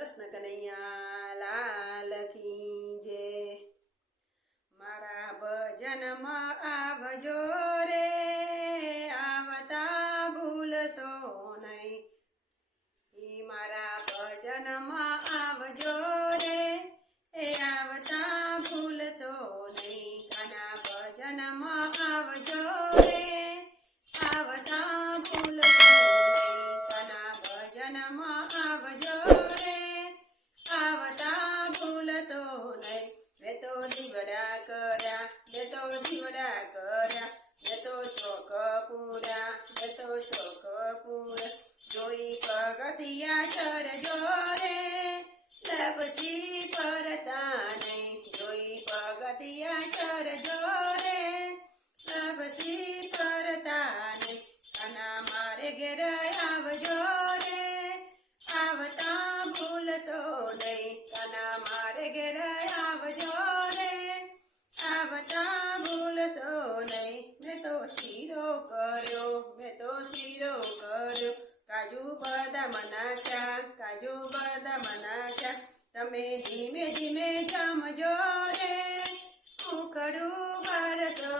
કૃષ્ણ કનૈયા લાલ કી જય। મારા ભજનમાં આવજો રે, આવતા ભૂલશો નહીં। મારા ભજનમાં આવજો રે, આવતા ભૂલશો નહીં। કાના ભજનમાં આવજો રે, આવતા ભૂલશો નહીં। કાના ભજનમાં આવજો રે, આવતા ભૂલશો નહીં। મેં તો દીવડા કર્યા, મેં તો દીવડા કર્યા, મેં તો શોખ પૂરા, મેં તો શોખ પૂરા। જોઈ પગથિયા ચરજો રે, પછી પરતા નહીં। જોઈ પગથિયા ચરજો રે, પછી પરતા નહીં। કાના મારે ઘેર આવજો રે, આવતા ભૂલશો નહીં। કાના મારે ઘેર આવજો રે, આવતા ભૂલશો નહીં। મેં તો શીરો કર્યો, મેં તો શીરો કર્યો, કાજુ બદામ નાખ્યા, કાજુ બદામ નાખ્યા। તમે ધીમે ધીમે જમજો રે, ઉખડું ભરશો